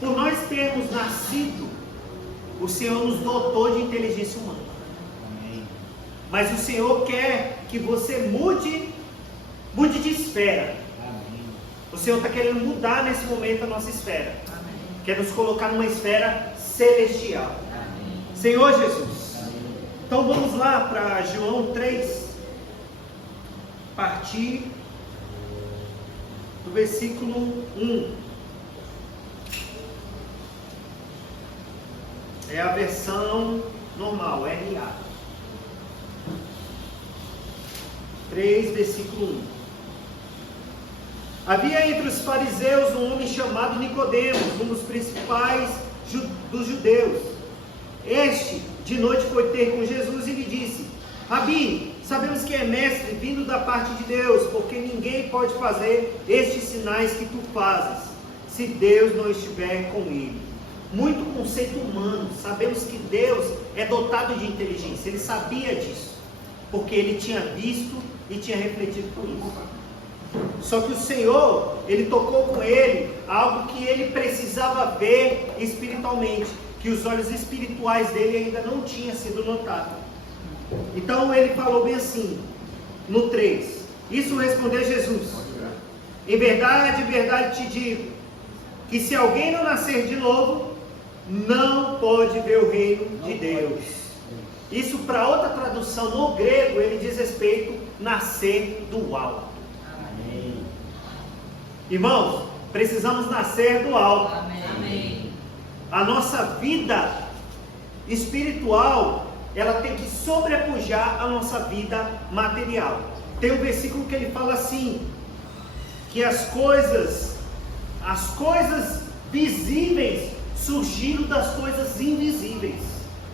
por nós termos nascido, o Senhor nos dotou de inteligência humana. Amém. Mas o Senhor quer que você mude de esfera. Amém. O Senhor está querendo mudar nesse momento a nossa esfera. Amém. Quer nos colocar numa esfera celestial. Amém. Senhor Jesus. Amém. Então vamos lá para João 3, a partir do versículo 1. É a versão normal, RA. 3, versículo 1. Havia entre os fariseus um homem chamado Nicodemos, um dos principais dos judeus. Este, de noite, foi ter com Jesus e lhe disse: Rabi, sabemos que é mestre vindo da parte de Deus, porque ninguém pode fazer estes sinais que tu fazes, se Deus não estiver com ele. Muito conceito humano. Sabemos que Deus é dotado de inteligência. Ele sabia disso, porque ele tinha visto e tinha refletido por isso. Só que o Senhor, ele tocou com ele algo que ele precisava ver espiritualmente, que os olhos espirituais dele ainda não tinham sido notados. Então ele falou bem assim, no 3. Isso respondeu Jesus: em verdade te digo, que se alguém não nascer de novo, não pode ver o reino de Deus. Isso, para outra tradução, no grego, ele diz respeito nascer do alto. Amém. Irmãos, precisamos nascer do alto. Amém. A nossa vida espiritual, ela tem que sobrepujar a nossa vida material. Tem um versículo que ele fala assim, que as coisas visíveis surgiram das coisas invisíveis.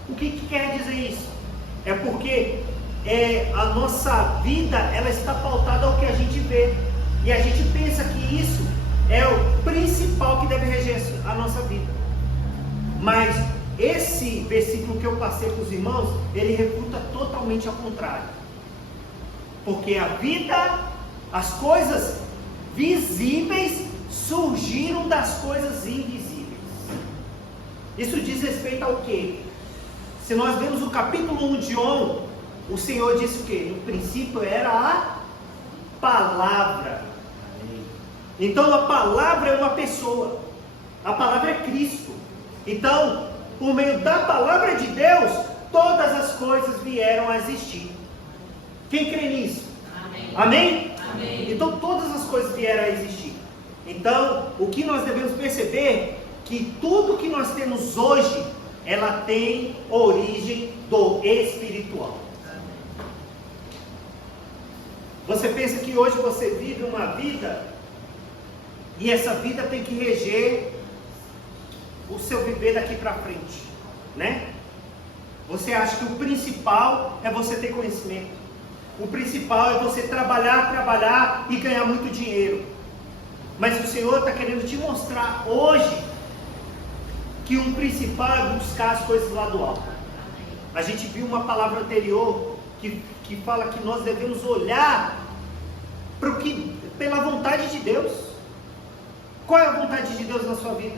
O que quer dizer isso? É porque a nossa vida, ela está pautada ao que a gente vê, e a gente pensa que isso é o principal que deve reger a nossa vida. Mas esse versículo que eu passei para os irmãos, ele refuta totalmente ao contrário, porque a vida, as coisas visíveis surgiram das coisas invisíveis. Isso diz respeito ao quê? Se nós vemos o capítulo 1 de João, o Senhor disse o quê? No princípio era a palavra. Então a palavra é uma pessoa, a palavra é Cristo. Então, por meio da palavra de Deus, todas as coisas vieram a existir. Quem crê nisso? Amém. Amém? Amém. Então todas as coisas vieram a existir. Então, o que nós devemos perceber, que tudo que nós temos hoje, ela tem origem do espiritual. Você pensa que hoje você vive uma vida, e essa vida tem que reger o seu viver daqui para frente, né? Você acha que o principal é você ter conhecimento, o principal é você trabalhar e ganhar muito dinheiro. Mas o Senhor está querendo te mostrar hoje que o principal é buscar as coisas lá do alto. A gente viu uma palavra anterior que fala que nós devemos olhar pela vontade de Deus. Qual é a vontade de Deus na sua vida?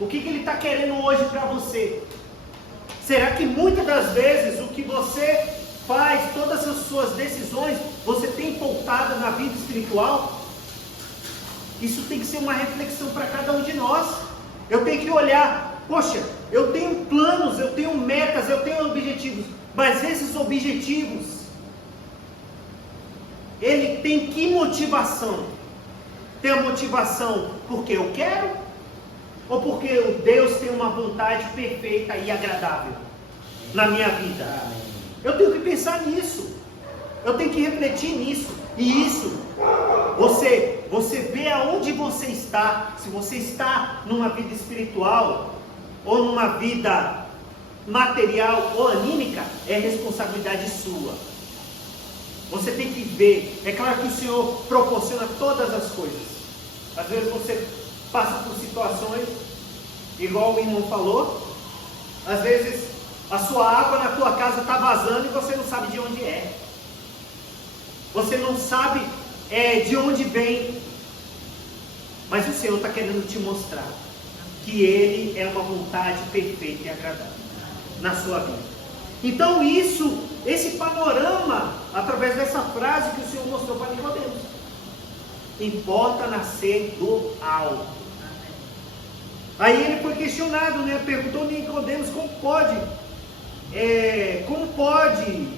O que Ele está querendo hoje para você? Será que muitas das vezes o que você faz, todas as suas decisões, você tem pautado na vida espiritual? Isso tem que ser uma reflexão para cada um de nós. Eu tenho que olhar, poxa, eu tenho planos, eu tenho metas, eu tenho objetivos, mas esses objetivos, ele tem que motivação? Tem a motivação porque eu quero? Ou porque o Deus tem uma vontade perfeita e agradável na minha vida? Eu tenho que pensar nisso, eu tenho que refletir nisso. E isso, você vê aonde você está. Se você está numa vida espiritual, ou numa vida material ou anímica, é responsabilidade sua. Você tem que ver. É claro que o Senhor proporciona todas as coisas. Às vezes você passa por situações, igual o irmão falou, às vezes a sua água na tua casa está vazando e você não sabe de onde é. Você não sabe de onde vem. Mas o Senhor está querendo te mostrar que Ele é uma vontade perfeita e agradável na sua vida. Então esse panorama, através dessa frase que o Senhor mostrou para Nicodemos, importa nascer do alto. Aí ele foi questionado, né? Perguntou a Nicodemos como pode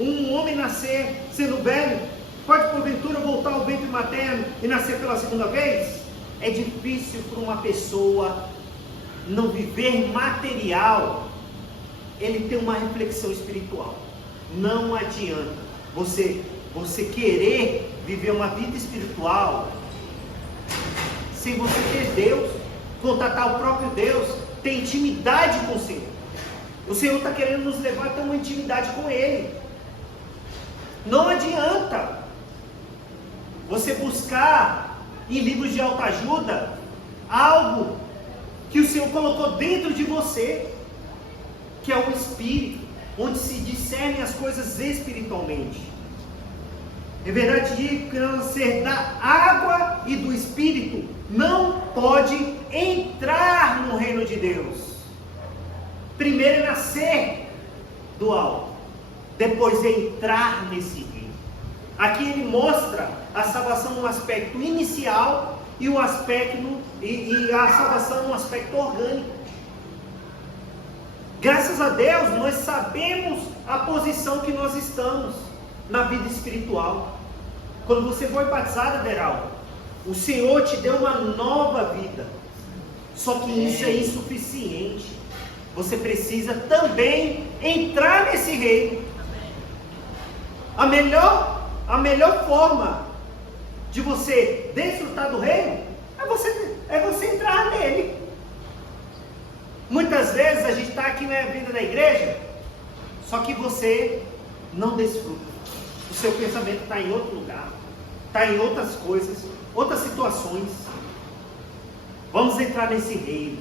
um homem nascer sendo velho? Pode porventura voltar ao ventre materno e nascer pela segunda vez? É difícil para uma pessoa não viver material, ele tem uma reflexão espiritual. Não adianta você querer viver uma vida espiritual sem você ter Deus, contatar o próprio Deus, ter intimidade com o Senhor. O Senhor está querendo nos levar a ter uma intimidade com Ele. Não adianta você buscar em livros de autoajuda algo que o Senhor colocou dentro de você, que é o Espírito, onde se discernem as coisas espiritualmente. É verdade que nascer da água e do Espírito não pode entrar no reino de Deus. Primeiro é nascer do alto, depois é entrar nesse reino. Aqui ele mostra a salvação no aspecto inicial e o aspecto e a salvação no aspecto orgânico. Graças a Deus nós sabemos a posição que nós estamos na vida espiritual. Quando você foi batizado, Veraldo, o Senhor te deu uma nova vida. Só que isso é insuficiente. Você precisa também entrar nesse reino. A melhor forma de você desfrutar do reino é você entrar nele. Muitas vezes a gente está aqui na vida da igreja, só que você não desfruta. O seu pensamento está em outro lugar, está em outras coisas, outras situações. Vamos entrar nesse reino,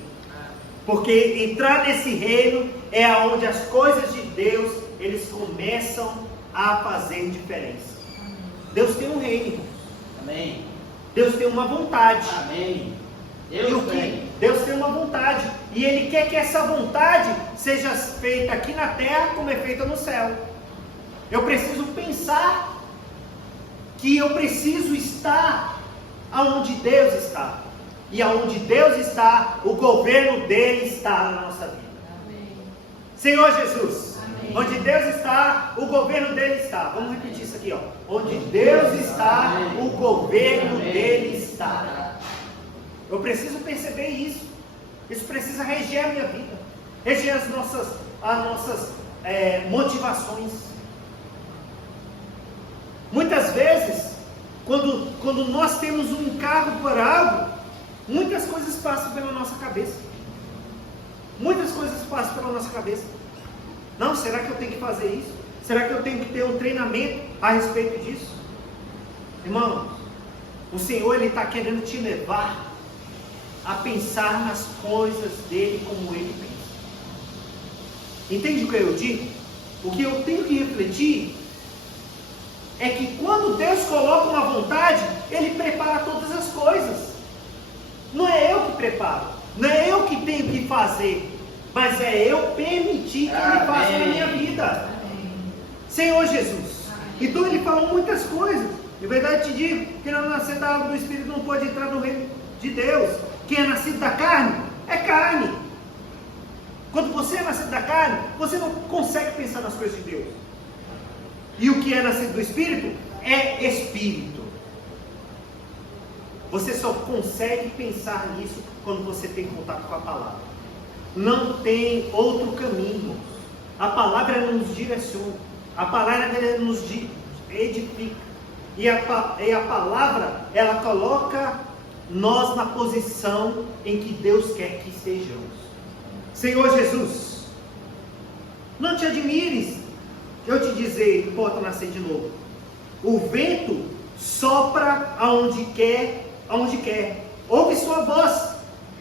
porque entrar nesse reino é onde as coisas de Deus eles começam a fazer diferença. Deus tem um reino. Amém. Deus tem uma vontade. Amém. Deus tem uma vontade. E Ele quer que essa vontade seja feita aqui na terra como é feita no céu. Eu preciso pensar que eu preciso estar aonde Deus está. E aonde Deus está, o governo dele está na nossa vida. Amém. Senhor Jesus, amém. Onde Deus está, o governo dele está. Vamos repetir isso aqui, ó. Onde Deus está, o governo dele está. Eu preciso perceber isso. Isso precisa reger a minha vida, reger as nossas motivações. Muitas vezes, quando nós temos um encargo por algo, muitas coisas passam pela nossa cabeça. Muitas coisas passam pela nossa cabeça. Não, será que eu tenho que fazer isso? Será que eu tenho que ter um treinamento a respeito disso? Irmãos, o Senhor Ele está querendo te levar a pensar nas coisas dele como Ele pensa. Entende o que eu digo? O que eu tenho que refletir é que quando Deus coloca uma vontade, Ele prepara todas as coisas. Não é eu que preparo, não é eu que tenho que fazer, mas é eu permitir que Ele faça na minha vida. Amém. Senhor Jesus. Amém. Então Ele falou muitas coisas. De verdade te digo, quem não nascer da água do Espírito não pode entrar no reino de Deus. Quem é nascido da carne, é carne. Quando você é nascido da carne, você não consegue pensar nas coisas de Deus. E o que é nascido do Espírito, é Espírito. Você só consegue pensar nisso quando você tem contato com a palavra. Não tem outro caminho. A palavra nos direciona. A palavra nos edifica. E a palavra, ela coloca nós na posição em que Deus quer que estejamos. Senhor Jesus, não te admires eu te dizer, importa nascer de novo. O vento sopra aonde quer. Ouve sua voz,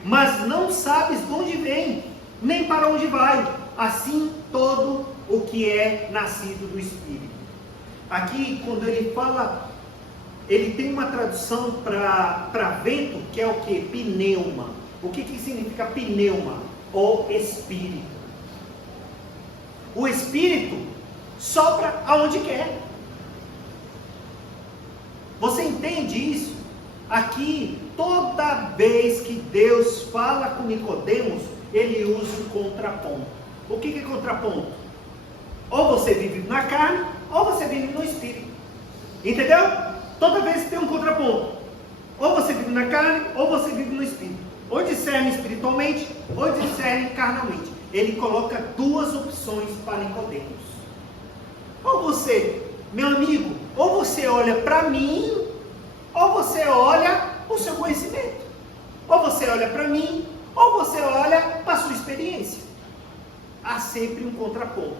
mas não sabes de onde vem, nem para onde vai. Assim todo o que é nascido do Espírito. Aqui, quando ele fala, ele tem uma tradução para vento, que é o que? Pneuma. O que significa pneuma? O Espírito. O Espírito sopra aonde quer. Você entende isso? Aqui, toda vez que Deus fala com Nicodemos, ele usa um contraponto. O que é contraponto? Ou você vive na carne, ou você vive no Espírito. Entendeu? Toda vez que tem um contraponto. Ou você vive na carne, ou você vive no Espírito. Ou discerne espiritualmente, ou discerne carnalmente. Ele coloca duas opções para Nicodemos. Ou você, meu amigo, ou você olha para mim, ou você olha o seu conhecimento. Ou você olha para mim, ou você olha para a sua experiência. Há sempre um contraponto.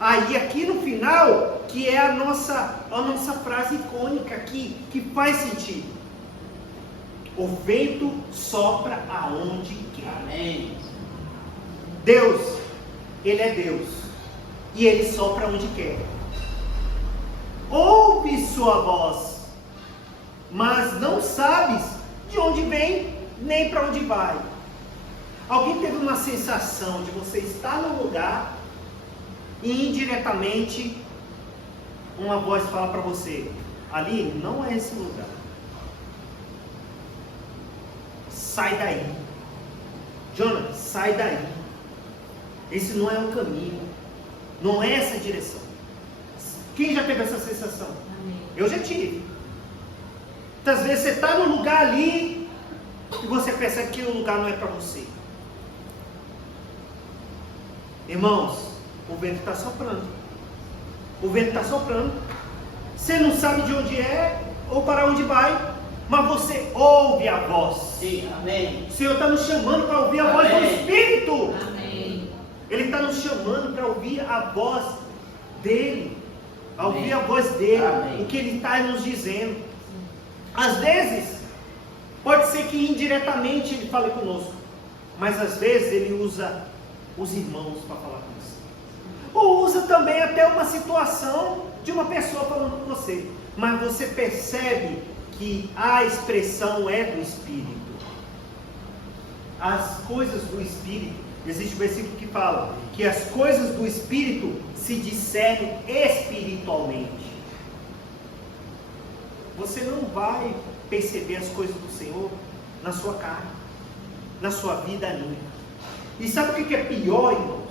Aí aqui no final, que é a nossa frase icônica aqui, que faz sentido. O vento sopra aonde quer. Amém. Deus, Ele é Deus. E Ele sopra onde quer. Ouve sua voz, mas não sabes de onde vem, nem para onde vai. Alguém teve uma sensação de você estar no lugar e indiretamente uma voz fala para você: ali não é esse lugar. Sai daí. Jonas, sai daí. Esse não é o caminho. Não é essa a direção. Quem já teve essa sensação? Amém. Eu já tive. Muitas vezes você está no lugar ali e você percebe que o lugar não é para você. Irmãos, o vento está soprando. O vento está soprando. Você não sabe de onde é ou para onde vai, mas você ouve a voz. Sim, amém. O Senhor está nos chamando para ouvir a voz do Espírito. Amém. Ele está nos chamando para ouvir a voz dele. A Amém. ouvir a voz dele. Amém. O que ele está nos dizendo. Às vezes, pode ser que indiretamente ele fale conosco. Mas às vezes ele usa os irmãos para falar com você. Ou usa também até uma situação de uma pessoa falando com você. Mas você percebe que a expressão é do Espírito. As coisas do Espírito, existe um versículo que fala que as coisas do Espírito se discernem espiritualmente. Você não vai perceber as coisas do Senhor na sua carne, na sua vida anímica. E sabe o que é pior, irmãos?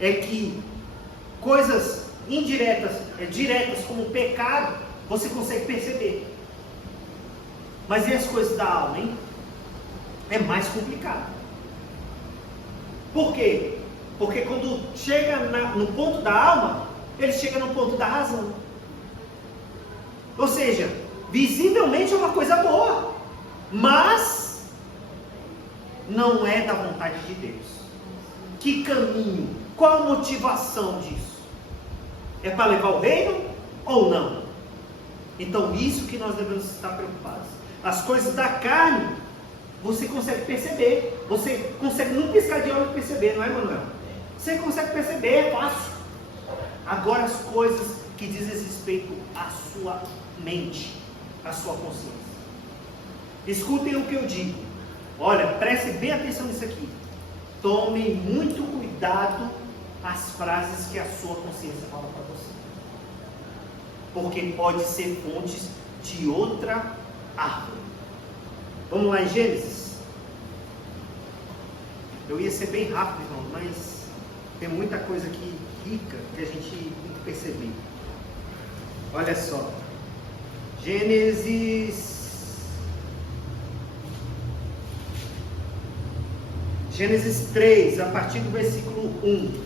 É que coisas indiretas, diretas como o pecado, você consegue perceber. Mas e as coisas da alma, hein? É mais complicado. Por quê? Porque quando chega no ponto da alma, ele chega no ponto da razão. Ou seja, visivelmente é uma coisa boa, mas não é da vontade de Deus. Que caminho? Qual a motivação disso? É para levar o reino ou não? Então isso que nós devemos estar preocupados. As coisas da carne, você consegue perceber. Você consegue num piscar de olhos perceber, não é, Manuel? Você consegue perceber, é fácil. Agora as coisas que dizem respeito à sua mente, à sua consciência. Escutem o que eu digo. Olha, preste bem atenção nisso aqui. Tome muito cuidado às frases que a sua consciência fala para você. Porque pode ser fontes de outra árvore. Vamos lá em Gênesis. Eu ia ser bem rápido, irmão, mas tem muita coisa aqui rica que a gente tem que perceber. Olha só. Gênesis 3, a partir do versículo 1.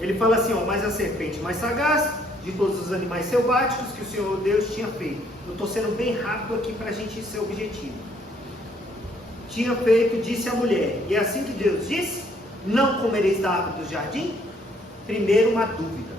Ele fala assim, ó: mas a serpente mais sagaz de todos os animais selváticos que o Senhor Deus tinha feito. Eu estou sendo bem rápido aqui para a gente ser objetivo. Tinha feito, disse a mulher, e é assim que Deus disse: não comereis da árvore do jardim? Primeiro uma dúvida.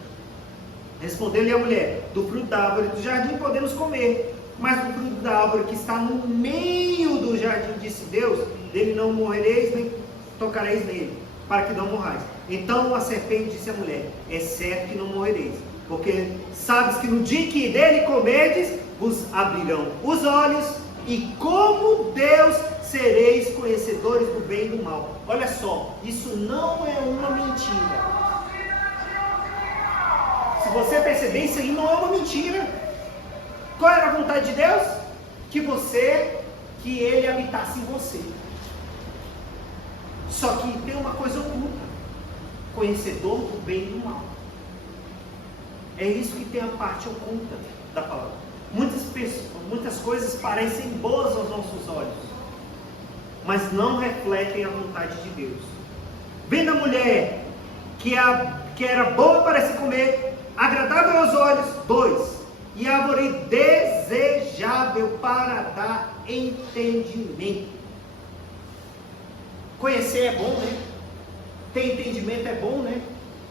Respondeu-lhe a mulher: do fruto da árvore do jardim podemos comer, mas do fruto da árvore que está no meio do jardim, disse Deus, dele não morrereis, nem tocareis nele, para que não morrais. Então a serpente disse à mulher: é certo que não morrereis, porque sabes que no dia que dele comerdes, vos abrirão os olhos, e como Deus sereis conhecedores do bem e do mal. Olha só, isso não é uma mentira. Se você perceber, isso aí não é uma mentira. Qual era a vontade de Deus? Que Ele habitasse em você. Só que tem uma coisa oculta: conhecedor do bem e do mal. É isso que tem a parte oculta da palavra. Muitas coisas parecem boas aos nossos olhos, mas não refletem a vontade de Deus. Vendo a mulher que era boa para se comer, agradável aos olhos, 2, e árvore desejável para dar entendimento. Conhecer é bom, né? Ter entendimento é bom, né?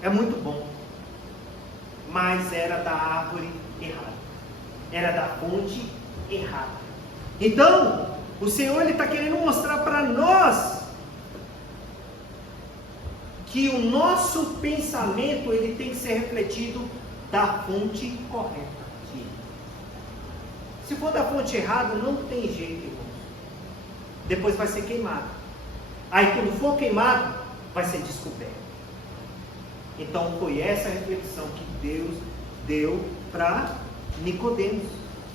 É muito bom. Mas era da árvore errada. Era da fonte errada. Então, o Senhor está querendo mostrar para nós que o nosso pensamento ele tem que ser refletido da fonte correta. Se for da fonte errada, não tem jeito, irmão. Depois vai ser queimado. Aí quando for queimado, vai ser descoberto. Então foi essa reflexão que Deus deu para Nicodemos,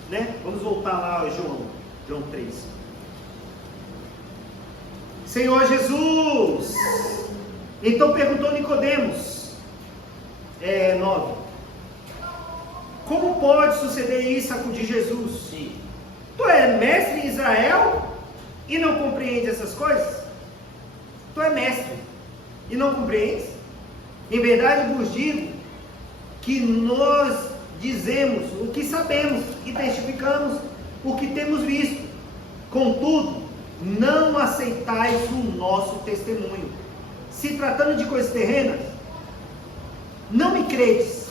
né? Vamos voltar lá a João 3. Senhor Jesus, então perguntou Nicodemos, 9. Como pode suceder isso? Acudiu Jesus. Sim. Tu és mestre em Israel e não compreendes essas coisas? Tu és mestre e não compreendes? Em verdade vos digo que nós dizemos o que sabemos e testificamos o que temos visto. Contudo, não aceitais o nosso testemunho. Se tratando de coisas terrenas, não me credes.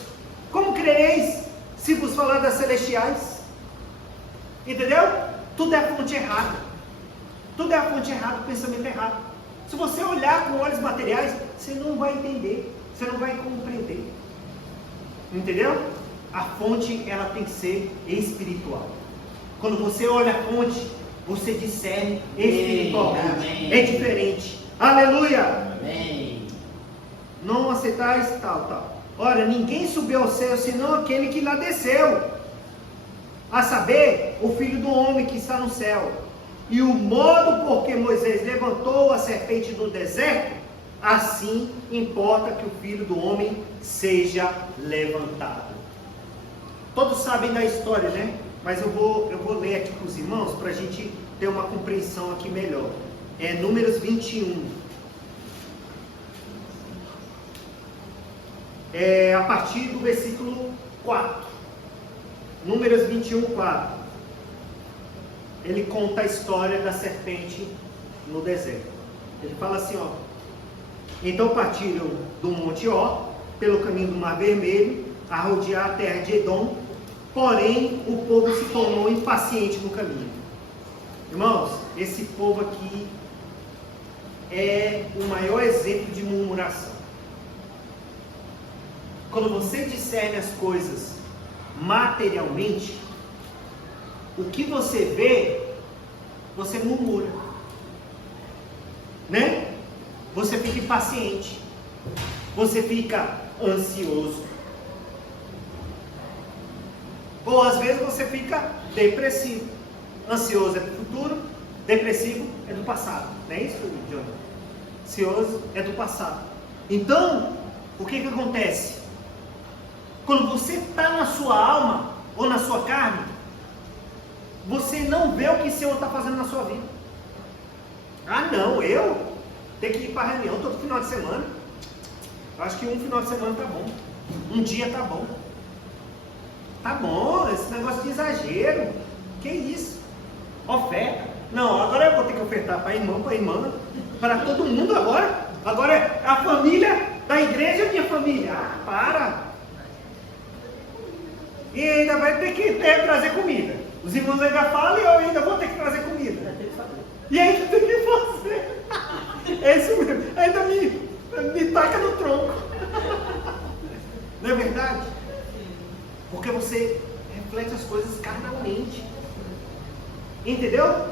Como crereis se vos falar das celestiais? Entendeu? Tudo é a fonte errada. Tudo é a fonte errada, o pensamento errado. Se você olhar com olhos materiais, você não vai entender, você não vai compreender. Entendeu? A fonte, ela tem que ser espiritual. Quando você olha a fonte, você discerne espiritualmente. É diferente. Aleluia! Amém. Não aceitais tal. Ora, ninguém subiu ao céu, senão aquele que lá desceu, a saber, o Filho do Homem que está no céu. E o modo por que Moisés levantou a serpente no deserto, assim importa que o Filho do Homem seja levantado. Todos sabem da história, né? Mas eu vou ler aqui para os irmãos, para a gente ter uma compreensão aqui melhor. Números 21. A partir do versículo 4. Números 21, 4. Ele conta a história da serpente no deserto. Ele fala assim, ó. Então partiram do Monte Ó, pelo caminho do Mar Vermelho, a rodear a terra de Edom, porém o povo se tornou impaciente no caminho. Irmãos, esse povo aqui é o maior exemplo de murmuração. Quando você discerne as coisas materialmente, o que você vê, você murmura, né? Você fica impaciente, você fica ansioso, ou às vezes você fica depressivo. Ansioso é do futuro, depressivo é do passado, não é isso, John? Ansioso é do passado. Então, o que acontece? Quando você está na sua alma ou na sua carne, você não vê o que o Senhor está fazendo na sua vida. Ah não, eu tenho que ir para a reunião todo final de semana. Eu acho que um final de semana está bom. Um dia está bom. Tá bom, esse negócio de exagero. Que isso? Oferta. Não, agora eu vou ter que ofertar para a irmã, para todo mundo agora. Agora a família da igreja é minha família. Ah, para. E ainda vai ter que trazer comida. Os irmãos ainda falam e eu ainda vou ter que trazer comida. E ainda tem que fazer. É isso mesmo. Ainda me taca no tronco. Não é verdade? Porque você reflete as coisas carnalmente. Entendeu?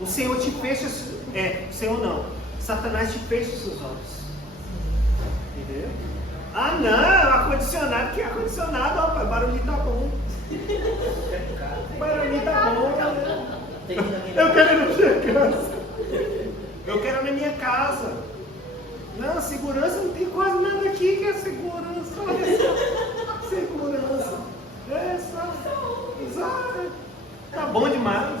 O Senhor te fecha, o Senhor não, Satanás te fecha os seus olhos. Entendeu? Ah não, ar-condicionado, que ar-condicionado, rapaz, o barulho tá bom. O barulho tá bom. Eu quero ir na minha casa. Eu quero ir na minha casa. Não, segurança não tem quase nada aqui que é segurança. Olha só. Segurança. É só. Tá bom demais.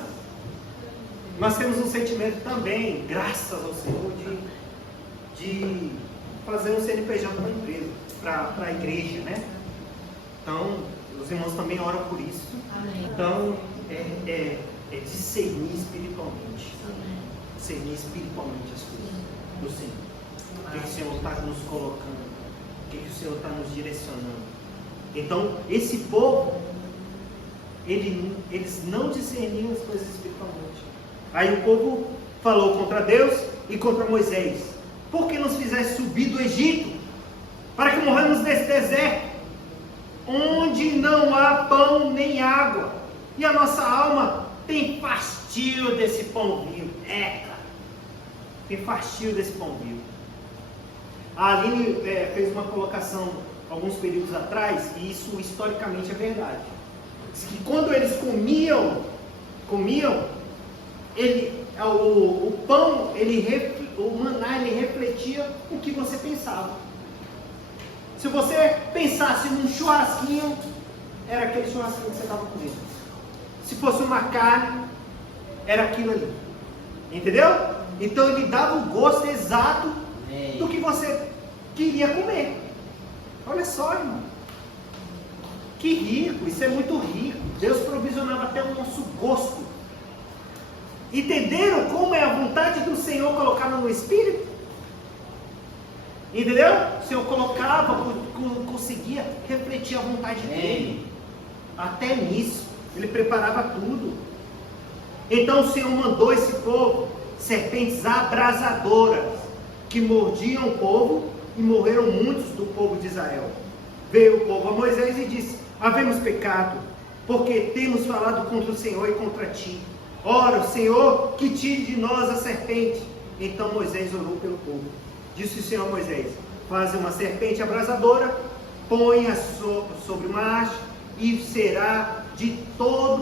Nós temos um sentimento também, graças ao Senhor, de fazer um CNPJ para a empresa, para a igreja, né? Então, os irmãos também oram por isso. Amém. Então, é discernir espiritualmente. Discernir espiritualmente as coisas do Senhor. O que o Senhor está nos colocando? O que o Senhor está nos direcionando? Então, esse povo, eles não discerniam as coisas espiritualmente. Aí o povo falou contra Deus e contra Moisés: por que nos fizeste subir do Egito, para que morramos nesse deserto, onde não há pão nem água, e a nossa alma tem fastio desse pão vivo? Cara, tem fastio desse pão vivo. A Aline fez uma colocação alguns períodos atrás, e isso historicamente é verdade. Diz que quando eles comiam, o pão, o maná, ele refletia o que você pensava. Se você pensasse num churrasquinho, era aquele churrasquinho que você estava comendo. Se fosse uma carne, era aquilo ali. Entendeu? Então ele dava o gosto exato do que você queria comer. Olha só, irmão. Que rico, isso é muito rico. Deus provisionava até o nosso gosto. Entenderam como é a vontade do Senhor colocada no Espírito? Entendeu? O Senhor colocava, conseguia refletir a vontade dele. Até nisso, ele preparava tudo. Então o Senhor mandou esse povo serpentes abrasadoras, que mordiam o povo, e morreram muitos do povo de Israel. Veio o povo a Moisés e disse: havemos pecado, porque temos falado contra o Senhor e contra ti. Ora, o Senhor que tire de nós a serpente. Então Moisés orou pelo povo. Disse o Senhor a Moisés: faze uma serpente abrasadora, põe-a sobre uma haste, e será todo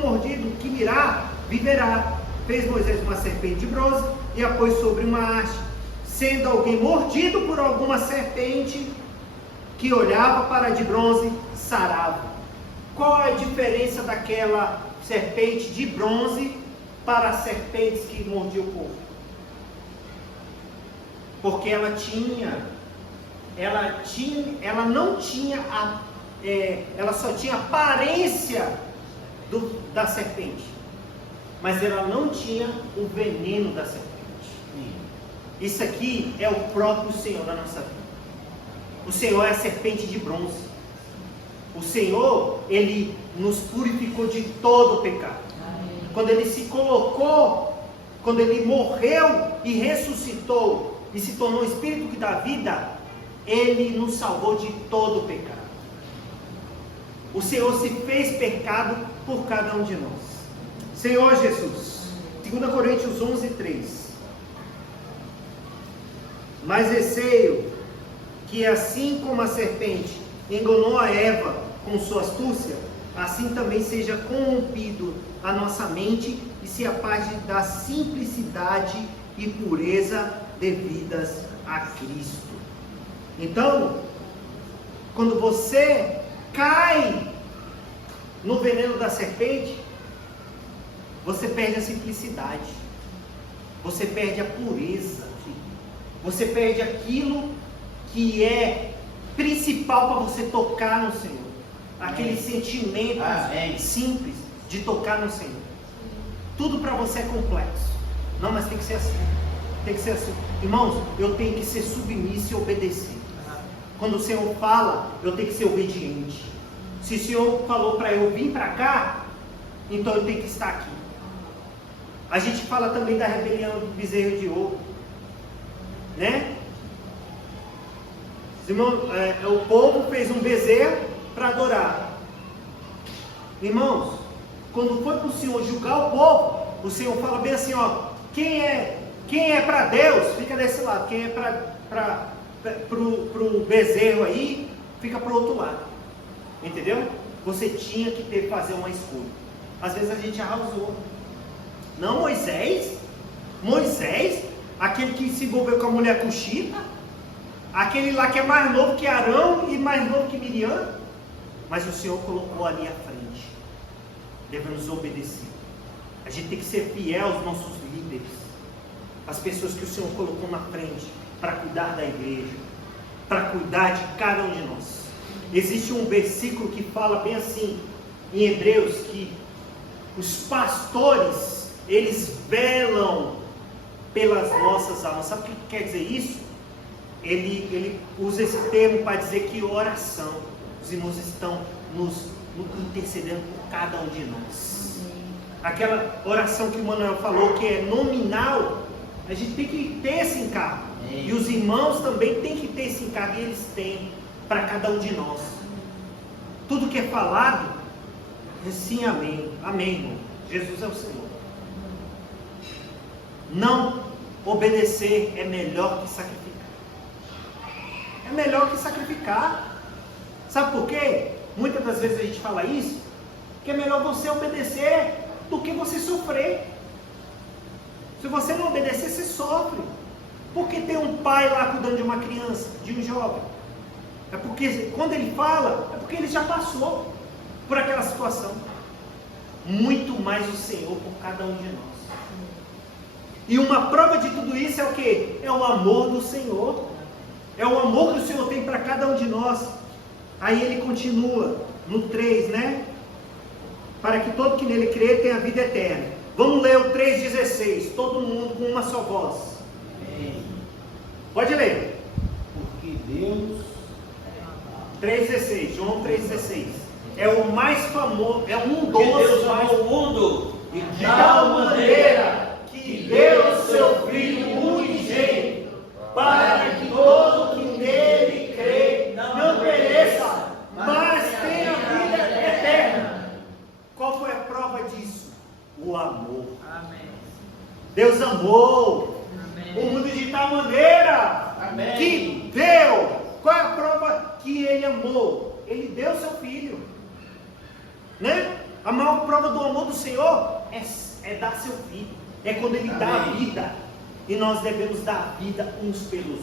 mordido que mirar, viverá. Fez Moisés uma serpente de bronze e a pôs sobre uma haste. Sendo alguém mordido por alguma serpente que olhava para a de bronze, sarava. Qual é a diferença daquela serpente de bronze para as serpentes que mordiam o povo? Porque ela só tinha aparência da serpente, mas ela não tinha o veneno da serpente. Isso aqui é o próprio Senhor da nossa vida. O Senhor é a serpente de bronze. O Senhor, Ele nos purificou de todo o pecado. Amém. Quando Ele se colocou, quando Ele morreu e ressuscitou e se tornou o Espírito que dá vida, Ele nos salvou de todo o pecado. O Senhor se fez pecado por cada um de nós. Senhor Jesus, 2 Coríntios 11:3. Mas receio que assim como a serpente enganou a Eva com sua astúcia, assim também seja corrompido a nossa mente e se apague da simplicidade e pureza devidas a Cristo. Então, quando você cai no veneno da serpente, você perde a simplicidade, você perde a pureza, você perde aquilo que é principal para você tocar no Senhor, aquele sentimento simples de tocar no Senhor. Tudo para você é complexo. Não, mas tem que ser assim. Tem que ser assim. Irmãos, eu tenho que ser submisso e obedecer. Quando o Senhor fala, eu tenho que ser obediente. Se o Senhor falou para eu vir para cá, então eu tenho que estar aqui. A gente fala também da rebelião do bezerro de ouro, né? Irmão, o povo fez um bezerro para adorar. Irmãos, quando foi para o Senhor julgar o povo, o Senhor fala bem assim, ó, quem é para Deus, fica desse lado, quem é para o bezerro aí, fica para o outro lado, entendeu? Você tinha que fazer uma escolha. Às vezes a gente arrasou. Não, Moisés, aquele que se envolveu com a mulher cuxita, aquele lá que é mais novo que Arão e mais novo que Miriam, mas o Senhor colocou ali à frente. Devemos obedecer. A gente tem que ser fiel aos nossos líderes, as pessoas que o Senhor colocou na frente para cuidar da igreja, para cuidar de cada um de nós. Existe um versículo que fala bem assim em Hebreus, que os pastores, eles velam pelas nossas almas. Sabe o que quer dizer isso? Ele usa esse termo para dizer que oração, os irmãos estão nos intercedendo por cada um de nós. Aquela oração que o Manuel falou, que é nominal, a gente tem que ter esse encargo. E os irmãos também têm que ter esse encargo, e eles têm para cada um de nós. Tudo que é falado, é sim, amém. Amém, irmão. Jesus é o Senhor. Não obedecer é melhor que sacrificar. É melhor que sacrificar. Sabe por quê? Muitas das vezes a gente fala isso, que é melhor você obedecer do que você sofrer. Se você não obedecer, você sofre. Porque tem um pai lá cuidando de uma criança, de um jovem. É porque quando ele fala, é porque ele já passou por aquela situação. Muito mais o Senhor por cada um de nós. E uma prova de tudo isso é o quê? É o amor do Senhor. É o amor que o Senhor tem para cada um de nós. Aí ele continua no 3, né? Para que todo que nele crê tenha vida eterna. Vamos ler o 3,16, todo mundo com uma só voz. Amém. Pode ler. Porque Deus... 3,16, João 3,16. É o mais famoso, é um dos Deus mais... amou o mundo De tal maneira que deu seu Filho unigênito, para que todo que nele crê não pereça, mas tenha vida eterna. Qual foi a prova disso? O amor. Amém. Deus amou Amém. o mundo de tal maneira Amém. que deu. Qual é a prova que ele amou? Ele deu seu Filho, né? A maior prova do amor do Senhor é dar seu Filho. É quando ele dá a vida. E nós devemos dar a vida uns pelos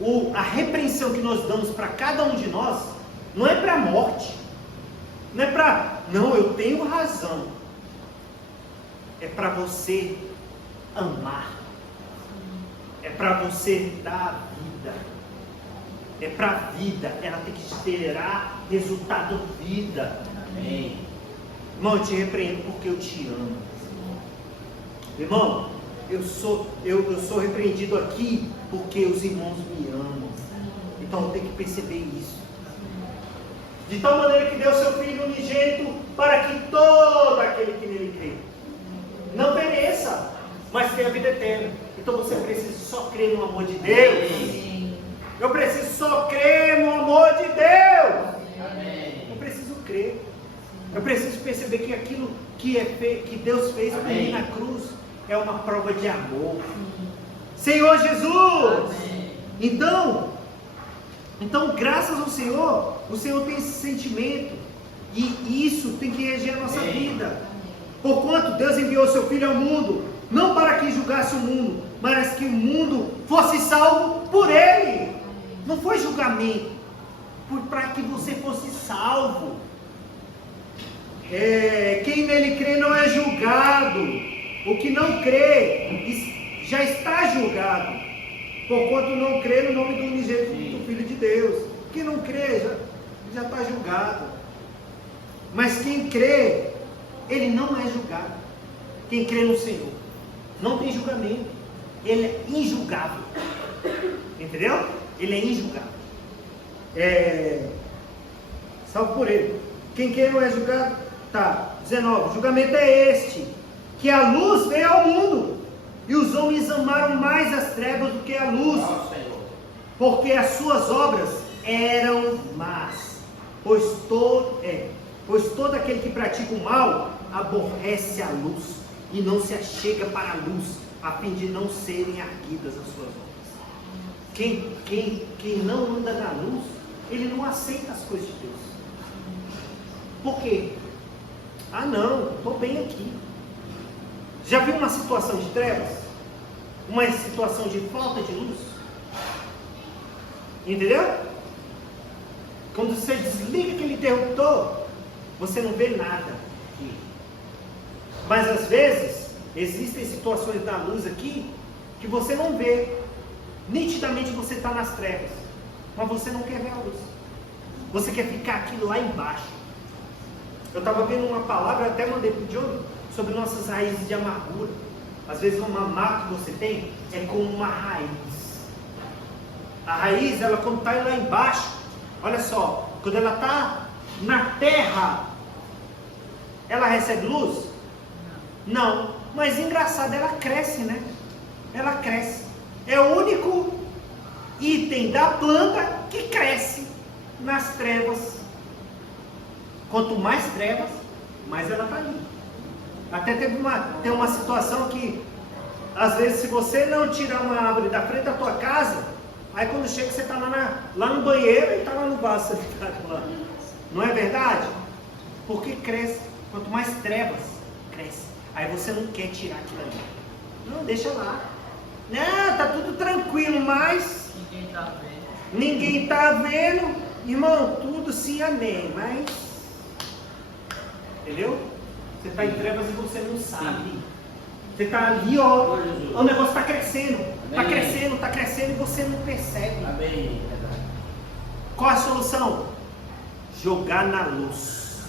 outros. A repreensão que nós damos para cada um de nós não é para a morte. Não é para, não, eu tenho razão. É para você amar. É para você dar vida. É para a vida. Ela tem que gerar resultado vida. Amém. Irmão, eu te repreendo porque eu te amo. Irmão, eu sou repreendido aqui porque os irmãos me amam. Então eu tenho que perceber isso. De tal maneira que deu seu Filho unigênito para que todo aquele que nele crê não pereça, mas tenha vida eterna. Então você precisa só crer no amor de Deus. Eu preciso só crer no amor de Deus. Amém. Eu preciso crer. Eu preciso perceber que aquilo que Deus fez por mim na cruz é uma prova de amor. Senhor Jesus! Então, graças ao Senhor, o Senhor tem esse sentimento. E isso tem que reger a nossa vida. Porquanto Deus enviou seu Filho ao mundo, não para que julgasse o mundo, mas que o mundo fosse salvo por Ele. Não foi julgamento, para que você fosse salvo. Quem nele crê não é julgado. O que não crê já está julgado, porquanto não crê no nome do unigênito do Filho de Deus. Quem não crê já está julgado. Mas quem crê, ele não é julgado. Quem crê no Senhor não tem julgamento. Ele é injulgável. Entendeu? Ele é injulgável. Salvo por ele. Quem crê não é julgado. Tá, 19. O julgamento é este: que a luz veio ao mundo, e os homens amaram mais as trevas do que a luz, porque as suas obras eram más. Pois Pois todo aquele que pratica o mal aborrece a luz e não se achega para a luz, a fim de não serem arguidas as suas obras. Quem não anda na luz, ele não aceita as coisas de Deus. Por quê? Ah não, estou bem aqui. Já viu uma situação de trevas? Uma situação de falta de luz? Entendeu? Quando você desliga aquele interruptor, você não vê nada. Mas às vezes, existem situações da luz aqui, que você não vê. Nitidamente você está nas trevas, mas você não quer ver a luz. Você quer ficar aqui lá embaixo. Eu estava vendo uma palavra, até mandei para o Johnny, sobre nossas raízes de amargura. Às vezes uma mágoa que você tem é como uma raiz. A raiz, ela quando está lá embaixo, olha só, quando ela está na terra, ela recebe luz? Não, mas engraçado, ela cresce, né? Ela cresce. É o único item da planta que cresce nas trevas. Quanto mais trevas, mais ela está ali. Até tem uma situação que, às vezes, se você não tirar uma árvore da frente da tua casa, aí quando chega você está lá no banheiro e está lá no vaso sanitário lá. Não é verdade? Porque cresce. Quanto mais trevas, cresce. Aí você não quer tirar aquilo ali. Não, deixa lá. Não, tá tudo tranquilo, mas ninguém tá vendo. Irmão, tudo sim, amém. Mas, entendeu? Você está em trevas e você não sabe. Você está ali, ó. O negócio está crescendo. Está crescendo, está crescendo e você não percebe. Amém. Qual a solução? Jogar na luz.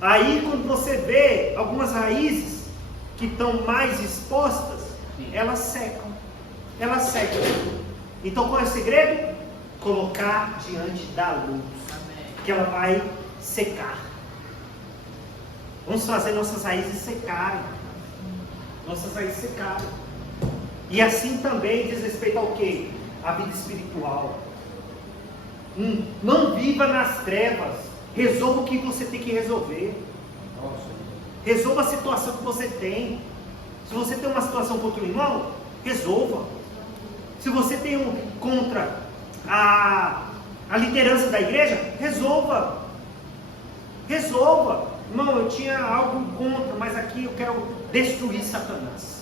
Aí quando você vê algumas raízes que estão mais expostas, elas secam. Elas secam. Então qual é o segredo? Colocar diante da luz. Que ela vai secar. Vamos fazer nossas raízes secarem. Nossas raízes secarem. E assim também diz respeito ao quê? A vida espiritual. Não viva nas trevas. Resolva o que você tem que resolver. Resolva a situação que você tem. Se você tem uma situação contra o irmão, resolva. Se você tem contra a liderança da igreja, resolva. Resolva. Irmão, eu tinha algo contra, mas aqui eu quero destruir Satanás.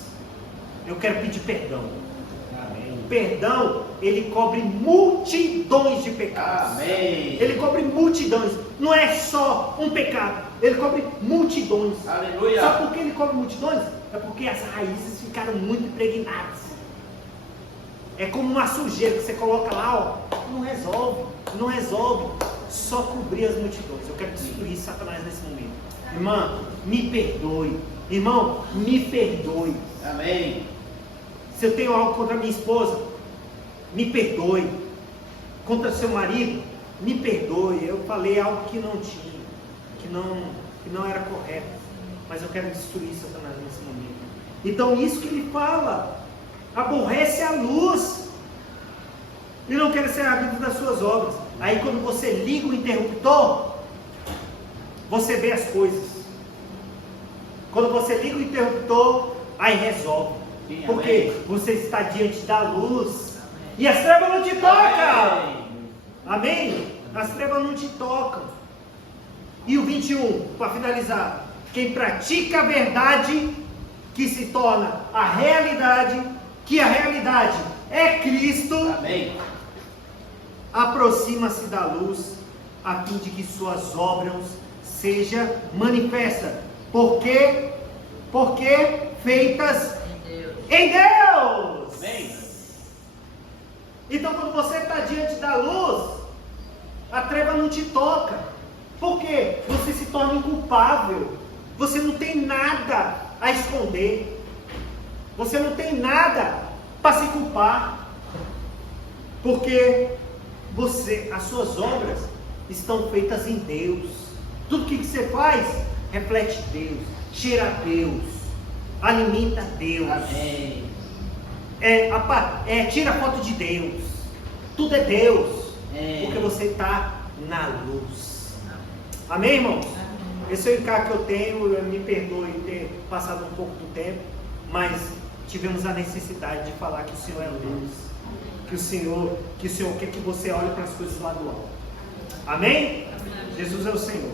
Eu quero pedir perdão. Amém. Perdão, ele cobre multidões de pecados. Amém. Ele cobre multidões. Não é só um pecado. Ele cobre multidões. Aleluia. Sabe por que ele cobre multidões? É porque as raízes ficaram muito impregnadas. É como uma sujeira que você coloca lá, ó. Não resolve. Não resolve. Só cobrir as multidões. Eu quero destruir Satanás nesse momento. Irmã, me perdoe. Irmão, me perdoe. Amém. Se eu tenho algo contra minha esposa, me perdoe. Contra seu marido, me perdoe. Eu falei algo que não tinha, que não era correto. Mas eu quero destruir Satanás nesse momento. Então isso que ele fala. Aborrece a luz. E não quer ser árbitro das suas obras. Aí quando você liga o interruptor, você vê as coisas. Quando você liga o interruptor, aí resolve. Porque você está diante da luz. E as trevas não te tocam. Amém? As trevas não te tocam. E o 21, para finalizar. Quem pratica a verdade, que se torna a realidade, que a realidade é Cristo. Amém. Aproxima-se da luz, a fim de que suas obras sejam manifestas. Porque feitas em Deus. Amém. Então quando você está diante da luz, a treva não te toca. Por quê? Você se torna inculpável. Você não tem nada a esconder. Você não tem nada para se culpar. Porque as suas obras estão feitas em Deus. Tudo que você faz reflete Deus, cheira a Deus, alimenta Deus. Amém. Tira foto de Deus. Tudo é Deus. Amém. Porque você está na luz. Amém, irmãos? Esse é o encargo que eu tenho, me perdoe ter passado um pouco do tempo, mas tivemos a necessidade de falar que o Senhor é Deus. Que o Senhor quer que você olhe para as coisas lá do alto. Amém? Jesus é o Senhor.